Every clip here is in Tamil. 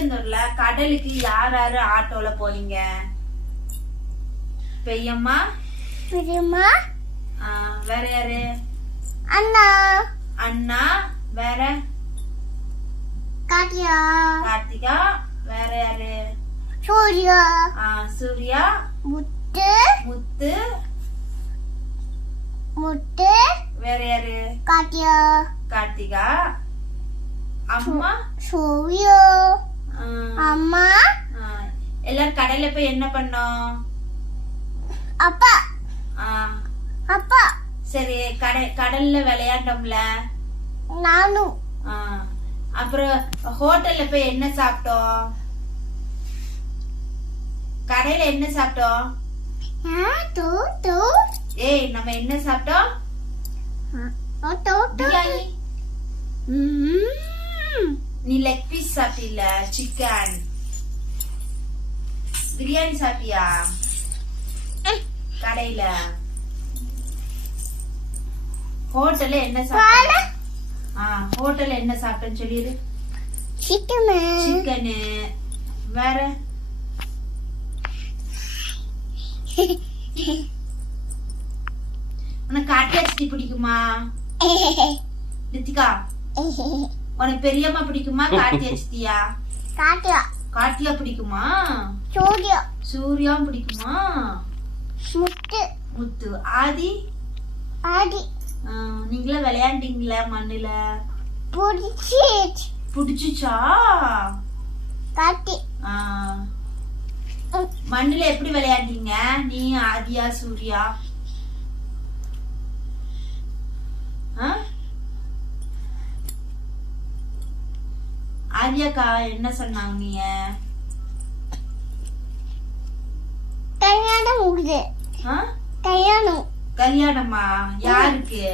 திருச்செந்தூர்ல கடலுக்கு யார் யாரு ஆட்டோல போனீங்க? பெரியம்மா? பெரியம்மா? வேற யாரு? அண்ணா. அண்ணா வேற? காட்டியா கார்த்திகா வேற யாரு? சூர்யா. சூர்யா. முத்து. முத்து. முத்து. வேற யாரு? காட்டியா கார்த்திகா. அம்மா? சூர்யா. அம்மா. எல்லாரும் கடையில போய் என்ன பண்ணோம்? அப்பா. அப்பா. சரி கடை கடல்ல விளையாண்டோம்ல? நானும். அப்புறம் ஹோட்டல்ல போய் என்ன சாப்பிட்டோம்? கடையில என்ன சாப்பிட்டோம்? ஏய் நம்ம என்ன சாப்பிட்டோம்? பிரியாணி. நீ லெக் பீஸ் சாப்பிட்டீல சிக்கன் பிரியாணி சாப்பிட்டியா கடையில ஹோட்டல்ல என்ன சாப்பிட்ட ஆ ஹோட்டல்ல என்ன சாப்பிட்டேன்னு சொல்லிடு. சிக்கனு சிக்கனு வேற? உனக்கு காட்டியாச்சி பிடிக்குமா? ரித்திகா. உனக்கு பெரியம்மா பிடிக்குமா? காட்டியாச்சியா காட்டியா காட்டியா பிடிக்குமா? சூர்யா. சூர்யா பிடிக்குமா? முத்து. முத்து. ஆதி? ஆடி ஆ, நீங்களே விளையாண்டீங்களா மண்ணுல? புடிச்சி. பிடிச்சிச்சா? காட்டி ஆ. மண்ணுல எப்படி விளையாண்டீங்க? நீ ஆதியா சூர்யா ஆ? ஆதியாக்கா என்ன சொன்னாங்க நீங்க? கல்யாணம் முடியுது ஆ? கல்யாணம். கல்யாணமா? யாருக்கு?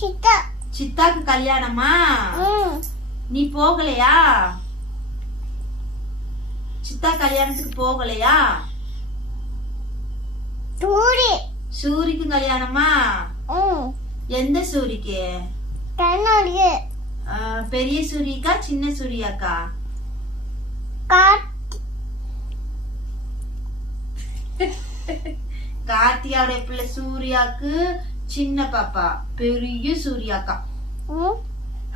சித்தா. சித்தாக்கு கல்யாணமா? நீ போகலையா? சித்தா கல்யாணத்துக்கு போகலையா? சூரி. சூரிக்கு கல்யாணமா? எந்த சூரிக்கு? ஆ, பெரிய சூரிக்கா சின்ன சூரியாக்கா? கார்த்தியாவுடைய பிள்ளை சூர்யாக்கு சின்ன பாப்பா பெரிய சூர்யாக்கா.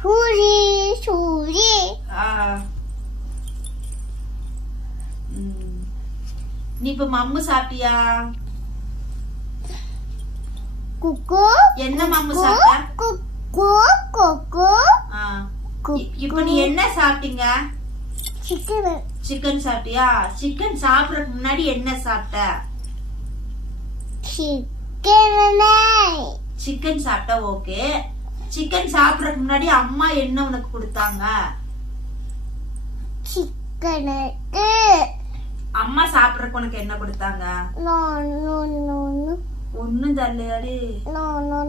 சூரி சூரி. நீ இப்ப மம்மு சாப்பிட்டியா? குக்கு. என்ன மம்மு சாப்பிட்ட? குக்கு குக்கு. இப்ப நீ என்ன சாப்பிட்டீங்க? சிக்கன். சிக்கன் சாப்பிட்டியா? சிக்கன் சாப்பிடறதுக்கு முன்னாடி என்ன சாப்பிட்ட? சிக்கன். சிக்கன் சாப்பிட்டா ஓகே. சிக்கன் சாப்பிடறதுக்கு முன்னாடி அம்மா என்ன உனக்கு கொடுத்தாங்க? சிக்கனுக்கு அம்மா சாப்பிடறதுக்கு உனக்கு என்ன கொடுத்தாங்க? நோ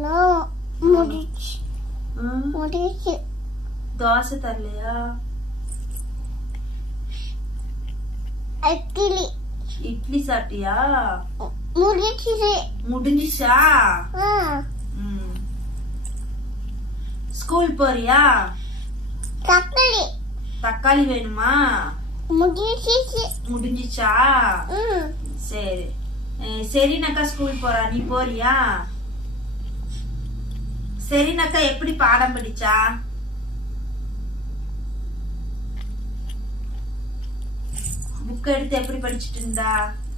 நோ முடிச்சு முடிச்சு தோசை தரலையா? அக்கிளி இட்லி சாப்பிட்டியா? முடிஞ்சிச்சா? ஆ. ம். ஸ்கூல் போறியா? தக்காளி. தக்காளி வேணுமா? முடிஞ்சிச்சா. ம். சரி. சரினாக்கா ஸ்கூல் போறா நீ போறியா? சரினாக்கா எப்படி பாடம் படிச்சா? புக் எடுத்து எப்படி படிச்சிட்டு இருந்தா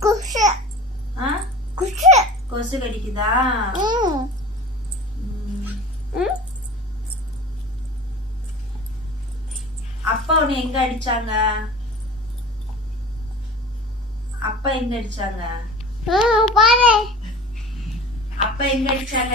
குஷு? குஷு கொசு கடிக்குதா? அப்பா உன்னை எங்க அடிச்சாங்க? அப்பா எங்க அடிச்சாங்க? அப்பா எங்க அடிச்சாங்க?